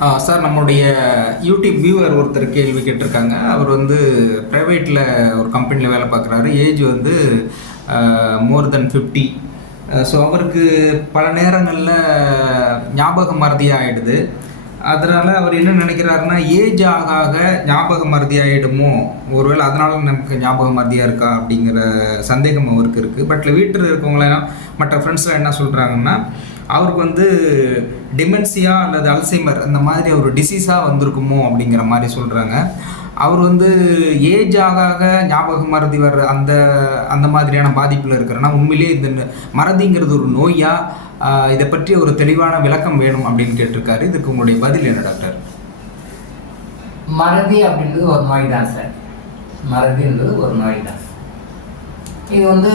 Sir, நம்மளுடைய YouTube viewer ஒருத்தர் கேள்வி கேட்டிருக்காங்க. அவர் வந்து ப்ரைவேட்டில் ஒரு கம்பெனியில் வேலை பார்க்குறாரு. ஏஜ் வந்து மோர் தென் 50. ஸோ அவருக்கு பல நேரங்களில் ஞாபக மறதி ஆகிடுது. அதனால் அவர் என்ன நினைக்கிறாருன்னா, ஏஜ் ஆக ஆக ஞாபக மறதி ஆகிடுமோ, ஒருவேளை அதனால நமக்கு ஞாபக மறதியாக இருக்கா அப்படிங்கிற சந்தேகம் அவருக்கு இருக்குது. பட் வீட்டில் இருக்கவங்களாம் மற்ற ஃப்ரெண்ட்ஸ்லாம் என்ன சொல்கிறாங்கன்னா, அவருக்கு வந்து டிமென்சியா அல்லது அல்சைமர் அந்த மாதிரி ஒரு டிசீஸாக வந்திருக்குமோ அப்படிங்கிற மாதிரி சொல்கிறாங்க. அவர் வந்து ஏஜ் ஆக ஆக ஞாபக மறதி வர்ற அந்த அந்த மாதிரியான பாதிப்பில் இருக்கிறன்னா, உண்மையிலேயே இந்த மறதிங்கிறது ஒரு நோயா, இதை பற்றி ஒரு தெளிவான விளக்கம் வேணும் அப்படின்னு கேட்டிருக்காரு. இதுக்கு உங்களுடைய பதில் என்ன டாக்டர்? மறதி அப்படின்றது ஒரு நோய் தான் சார். மறதின்றது ஒரு நோய் தான். இது வந்து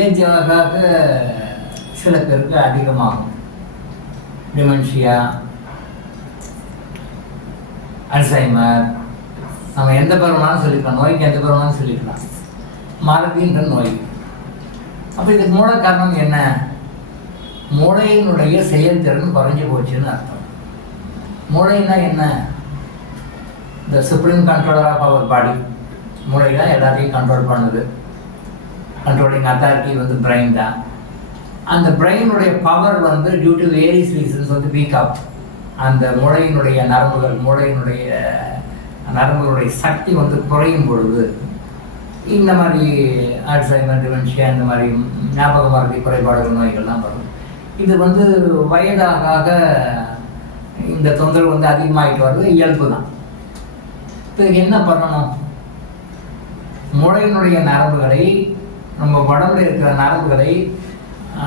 ஏஜ் ஆக ஆக சில பேருக்கு அதிகமாகும். டிமென்ஷியா, அல்சைமர், நம்ம எந்த பேர் வேணாலும் சொல்லிக்கலாம். நோய்க்கு எந்த பேர் வேணாலும் சொல்லிக்கலாம். மறதின்ற நோய். அப்போ இதுக்கு மூல காரணம் என்ன? மூளையினுடைய செயல்திறன் குறைஞ்சி போச்சுன்னு அர்த்தம். மூளைன்னா என்ன? இந்த சுப்ரீம் கண்ட்ரோலர் ஆஃப் அவர் பாடி. மூளை தான் எல்லாத்தையும் கண்ட்ரோல் பண்ணுது. கண்ட்ரோலிங் அத்தாரிட்டி வந்து பிரெயின் தான். அந்த பிரெயினுடைய பவர் வந்து டியூ டு வேரியஸ் ரீசன்ஸ் வந்து வீக் ஆகும். அந்த மூளையினுடைய நரம்புகளுடைய சக்தி வந்து குறையும் பொழுது இந்த மாதிரி அல்சைமர், டிமென்ஷியா, இந்த மாதிரி ஞாபக மறதி குறைபாடுகள் நோய்கள்லாம் வரும். இது வந்து வயதாக இந்த தொந்தரவு வந்து அதிகமாகிட்டு வர்றது இயல்பு தான். இதுக்கு என்ன பண்ணணும்? மூளையினுடைய நரம்புகளை, நம்ம உடம்புல இருக்கிற நரம்புகளை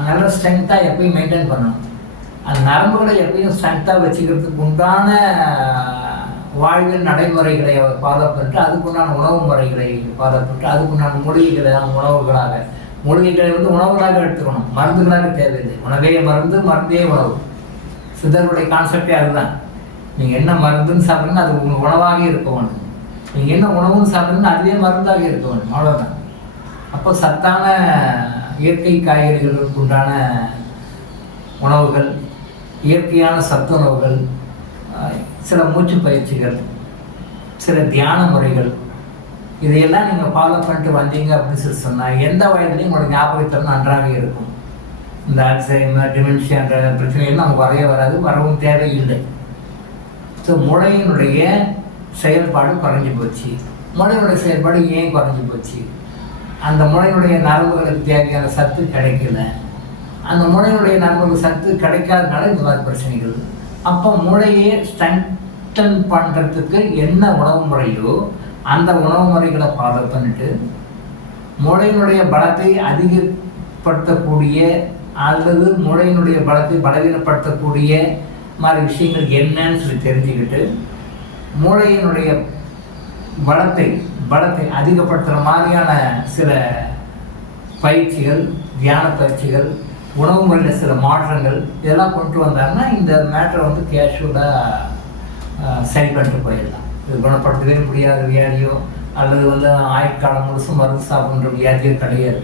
நல்ல ஸ்ட்ரென்த்தாக எப்பயும் மெயின்டைன் பண்ணணும். அந்த நரம்புகளை எப்பயும் ஸ்ட்ரென்த்தாக வச்சுக்கிறதுக்கு உண்டான வாழ்வியல் நடைமுறைகளை ஃபாலோ பண்ணிட்டு, அதுக்குண்டான உணவு முறைகளை ஃபாலோ பண்ணிட்டு, அதுக்குண்டான மூலிகைகளை உணவுகளாக, மூலிகைகளை வந்து உணவுகளாக எடுத்துக்கணும். மருந்துகளாக தேவையில்லை. உணவே மருந்து, மருந்தே உணவு. சித்தர்களுடைய கான்செப்டே அதுதான். நீங்கள் என்ன மருந்துன்னு சாப்பிட்றீங்கன்னா அது உங்கள் உணவாக இருக்க வேண்டும். நீங்கள் என்ன உணவுன்னு சாப்பிட்றீங்கன்னா அதுவே மருந்தாக இருக்க வேண்டும். அவ்வளோதான். அப்போ சத்தான இயற்கை காய்கறிகளுக்கு உண்டான உணவுகள், இயற்கையான சத்துணவுகள், சில மூச்சு பயிற்சிகள், சில தியான முறைகள், இதையெல்லாம் நீங்கள் ஃபாலோ பண்ணிட்டு வந்தீங்க அப்படின்னு சொல்லி சொன்னால் எந்த வயதுலையும் உங்களோட ஞாபகத்திறன் நன்றாக இருக்கும். இந்த அல்சைமர், டிமென்ஷியான்ற பிரச்சனைகள் நமக்கு வரவே வராது, வரவும் தேவையில்லை. ஸோ மூளையினுடைய செயல்பாடு குறைஞ்சி போச்சு. மூளையினுடைய செயல்பாடு ஏன் குறைஞ்சி போச்சு? அந்த மூளையினுடைய நரம்புகளுக்கு தேவையான சத்து கிடைக்கல. அந்த மூளையினுடைய நரம்புகளுக்கு சத்து கிடைக்காதனால இந்த மாதிரி பிரச்சனைகள். அப்போ மூளையை ஸ்ட்ரென்தன் பண்ணுறதுக்கு என்ன உணவு முறையோ அந்த உணவு முறைகளை ஃபாலோ பண்ணிட்டு, மூளையினுடைய பலத்தை அதிகப்படுத்தக்கூடிய அல்லது மூளையினுடைய பலத்தை பலவீனப்படுத்தக்கூடிய மாதிரி விஷயங்கள் என்னன்னு சொல்லி தெரிஞ்சுக்கிட்டு, மூளையினுடைய பலத்தை அதிகப்படுத்துகிற மாதிரியான சில பயிற்சிகள், தியான பயிற்சிகள், உணவு முறையில் சில மாற்றங்கள், இதெல்லாம் கொண்டு வந்தாங்கன்னா இந்த மேட்டரை வந்து கேஷுவலாக சரி பண்ணிட்டு போயிடலாம். இது குணப்படுத்தவே முடியாத வியாதியோ அல்லது வந்து ஆயுட்காலம் முழுசும் மருந்து சாப்பிட்ற வியாதியோ கிடையாது.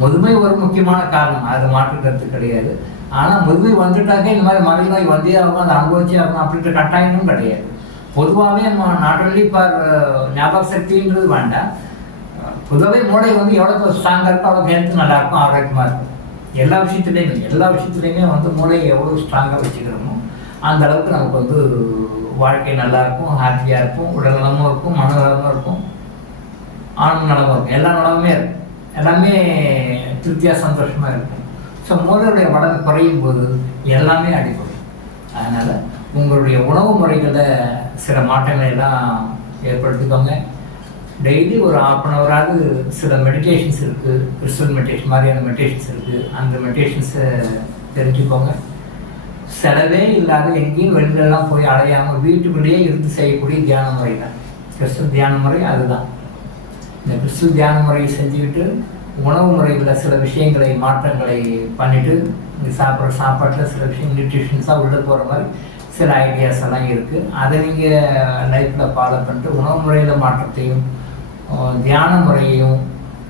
முதுமை ஒரு முக்கியமான காரணம், அது மாற்றுக்கிறது கிடையாது. ஆனால் முதுமை வந்துட்டாக்கே இந்த மாதிரி மறை நோய் வந்தே ஆகும், அதை அனுபவிச்சே ஆகணும் அப்படின்ற கட்டாயமும் கிடையாது. பொதுவாகவே நாட் ஒன்லி ஃபார் ஞாபக சக்தின்றது வேண்டாம். பொதுவாகவே மூளை வந்து எவ்வளோ ஸ்ட்ராங்காக இருக்கும் அவ்வளோ ஹெல்த் நல்லாயிருக்கும், ஆரோக்கியமாக இருக்கும். எல்லா விஷயத்துலையுமே வந்து மூளையை எவ்வளோ ஸ்ட்ராங்காக வச்சுக்கிறோமோ அந்த அளவுக்கு நமக்கு வந்து வாழ்க்கை நல்லாயிருக்கும், ஹாப்பியாக இருக்கும், உடல் நலமும் இருக்கும், மனநலமும் இருக்கும், ஆன்ம நலமும் இருக்கும். எல்லா நலமுமே இருக்கும். எல்லாமே திருப்தியாக சந்தோஷமாக இருக்கும். ஸோ மூளையுடைய வளம் குறையும் போது எல்லாமே அடிப்படும். அதனால் உங்களுடைய உணவு முறைகளில் சில மாற்றங்களை எல்லாம் ஏற்படுத்திக்கோங்க. டெய்லி ஒரு 1/2 அன் ஹவராவது சில மெடிடேஷன்ஸ் இருக்குது, கிறிஸ்டல் மெடிடேஷன் மாதிரியான மெடிடேஷன்ஸ் இருக்குது. அந்த மெடிடேஷன்ஸை தெரிஞ்சுக்கோங்க. செலவே இல்லாத எங்கேயும் வெளிலெல்லாம் போய் அடையாமல் வீட்டுக்குள்ளேயே இருந்து செய்யக்கூடிய தியான முறை தான் கிறிஸ்டல் தியான முறை. அதுதான் இந்த கிறிஸ்டல் தியான முறையை செஞ்சுக்கிட்டு உணவு முறைகளில் சில விஷயங்களை மாற்றங்களை பண்ணிவிட்டு, இங்கே சாப்பிட்ற சாப்பாட்டில் சில விஷயம் நியூட்ரிஷன்ஸாக உள்ளே போகிற மாதிரி சில ஐடியாஸ் எல்லாம் இருக்குது. அதை நீங்கள் லைஃப்பில் ஃபாலோ பண்ணிட்டு உணவு முறையில் மாற்றத்தையும் தியான முறையையும்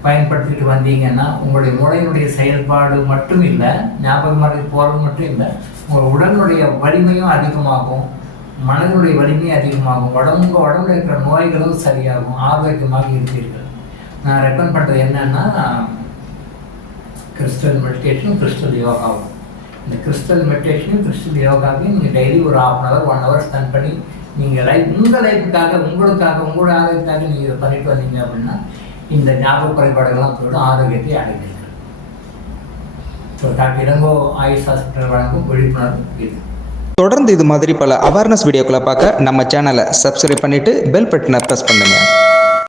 பயன்படுத்திட்டு வந்தீங்கன்னா உங்களுடைய மூளையினுடைய செயல்பாடு மட்டும் இல்லை, ஞாபகம் மறதி போகிறது மட்டும் இல்லை, உங்கள் உடலுடைய வலிமையும் அதிகமாகும், மனதினுடைய வலிமை அதிகமாகும், உடம்புல இருக்கிற நோய்களும் சரியாகும், ஆரோக்கியமாக இருப்பீர்கள். நான் ரெக்கமெண்ட் பண்ணுறது என்னன்னா கிறிஸ்டல் மெடிடேஷனும் கிறிஸ்டல் யோகாவும். இந்த கிறிஸ்டல் மெடிடேஷனும் கிறிஸ்டல் யோகாவையும் நீங்கள் டெய்லி ஒரு 1/2 1 hour ஸ்பெண்ட் பண்ணி நீங்கள் உங்கள் லைஃபுக்காக உங்களோட ஆரோக்கியத்துக்காக நீங்கள் இதை பண்ணிட்டு வந்தீங்க அப்படின்னா இந்த ஞாபக குறைபாடுகள்லாம் போய்டும், ஆரோக்கியத்தை அடைவீர்கள். So doctor Elango Ayush hospital வழங்கும் விழிப்புணர்வு இது. தொடர்ந்து இது மாதிரி பல அவேர்னஸ் வீடியோக்களை பார்க்க நம்ம சேனலை சப்ஸ்கிரைப் பண்ணிவிட்டு பெல் பட்டனை ப்ரெஸ் பண்ணுங்கள்.